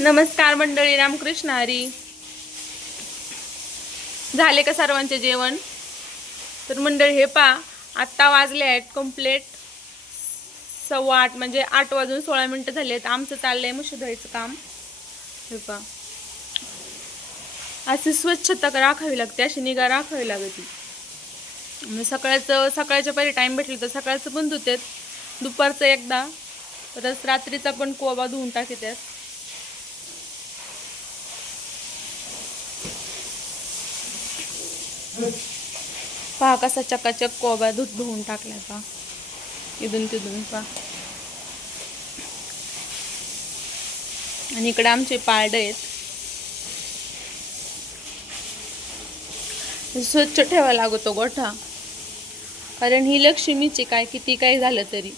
नमस्कार मंडळी, रामकृष्ण हरी. झाले का सर्वांचे जेवण? तर मंडळी हे पा, आत्ता वाजले आहेत कंप्लीट 8:15, म्हणजे 8:16 झाले आहेत. आमचं चाललंय म्हशी धुवायचं काम. हे पा, अशी स्वच्छता राखावी लागते, अशी निगा राखावी लागते. सकाळच्या पहिले टाइम भेटलं तर सकाळचं पण धुतेत, दुपारचं एकदा, परत रात्रीचा पण कोबा धुवून टाकतात. पहा कसा चकाचक कोबा धुवून टाकलाय. पहा इथून तिथून पहा. आणि इकडे आमचे पारड आहेत. स्वच्छ ठेवावा लागतो गोठा, कारण ही लक्ष्मीची काय किती काय झालं तरी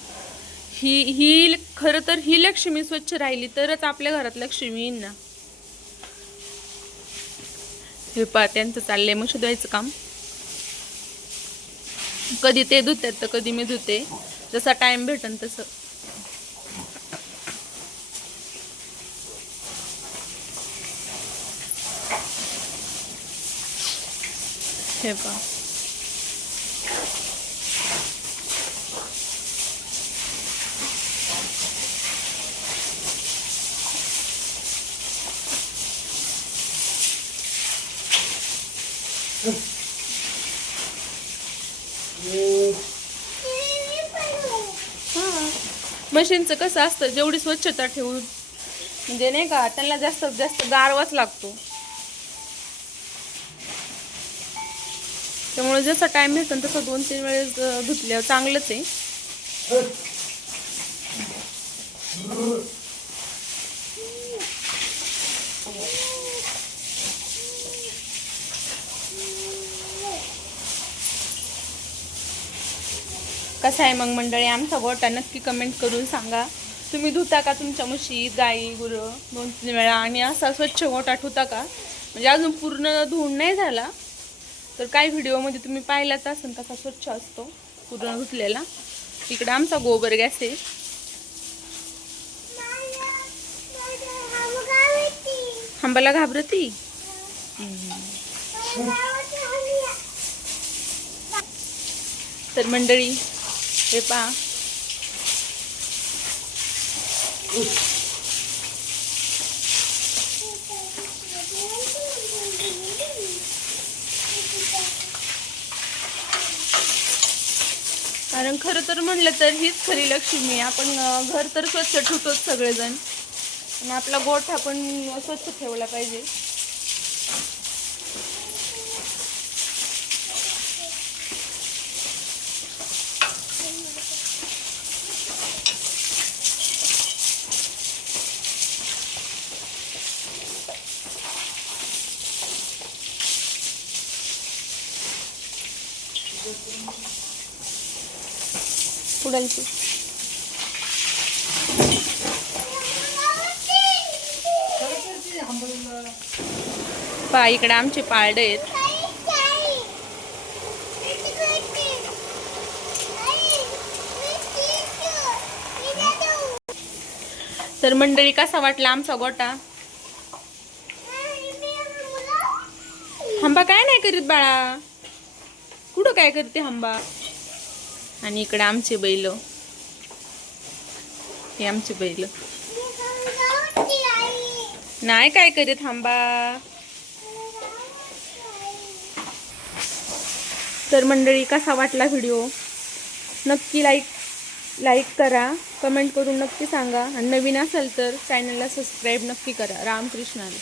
ही खरं तर ही लक्ष्मी स्वच्छ राहिली तरच आपल्या घरात लक्ष्मी येईल ना. हे पहा, त्यांचं चाललंय म्हशी धुवायचं काम. कधी ते धुतात तर कधी मी धुते, जसा टाइम भेटन तसं. हे पहा, मशीनचं कसं असतं, जेवढी स्वच्छता ठेवून म्हणजे नाही का, त्यांना जास्तीत जास्त गारवाच लागतो. त्यामुळे जसा टाइम भेटतो तसं 2-3 वेळेस धुतल्यावर चांगलंच आहे. कसा आहे मग मंडळी आमचा गोठा? नक्की कमेंट करून सांगा. तुम्ही धुता का तुमच्या म्हशी, गाई, गुरं 2-3 वेळा? आणि असा स्वच्छ गोठा ठेवता का? म्हणजे अजून पूर्ण धुवून नाही झाला तर काही व्हिडिओमध्ये तुम्ही पाहिलाच असेल कसा स्वच्छ असतो पूर्ण धुतलेला. इकडे आमचा गोबर गॅस आहे. हंबाला घाबरती. तर मंडळी हे पहा, कारण खरं तर म्हणलं तर हीच खरी लक्ष्मी. आपण घर तर स्वच्छ ठेवतोच सगळेजण, आणि आपला गोठा पण स्वच्छ ठेवला पाहिजे. पुढायची पहा, इकडे आमचे पारड आहेत. तर मंडळी कसा वाटला आमचा गोठा? हंबा काय नाही करीत बाळा, कुठं काय करते हंबा? आणि इकडे आमचे बैल, हे आमचे बैल नाही काय करीत हंबा. तर मंडळी कसा वाटला व्हिडिओ? नक्की लाईक करा, कमेंट करून नक्की सांगा, आणि नवीन असेल तर चॅनलला सबस्क्राईब नक्की करा. रामकृष्ण हरी.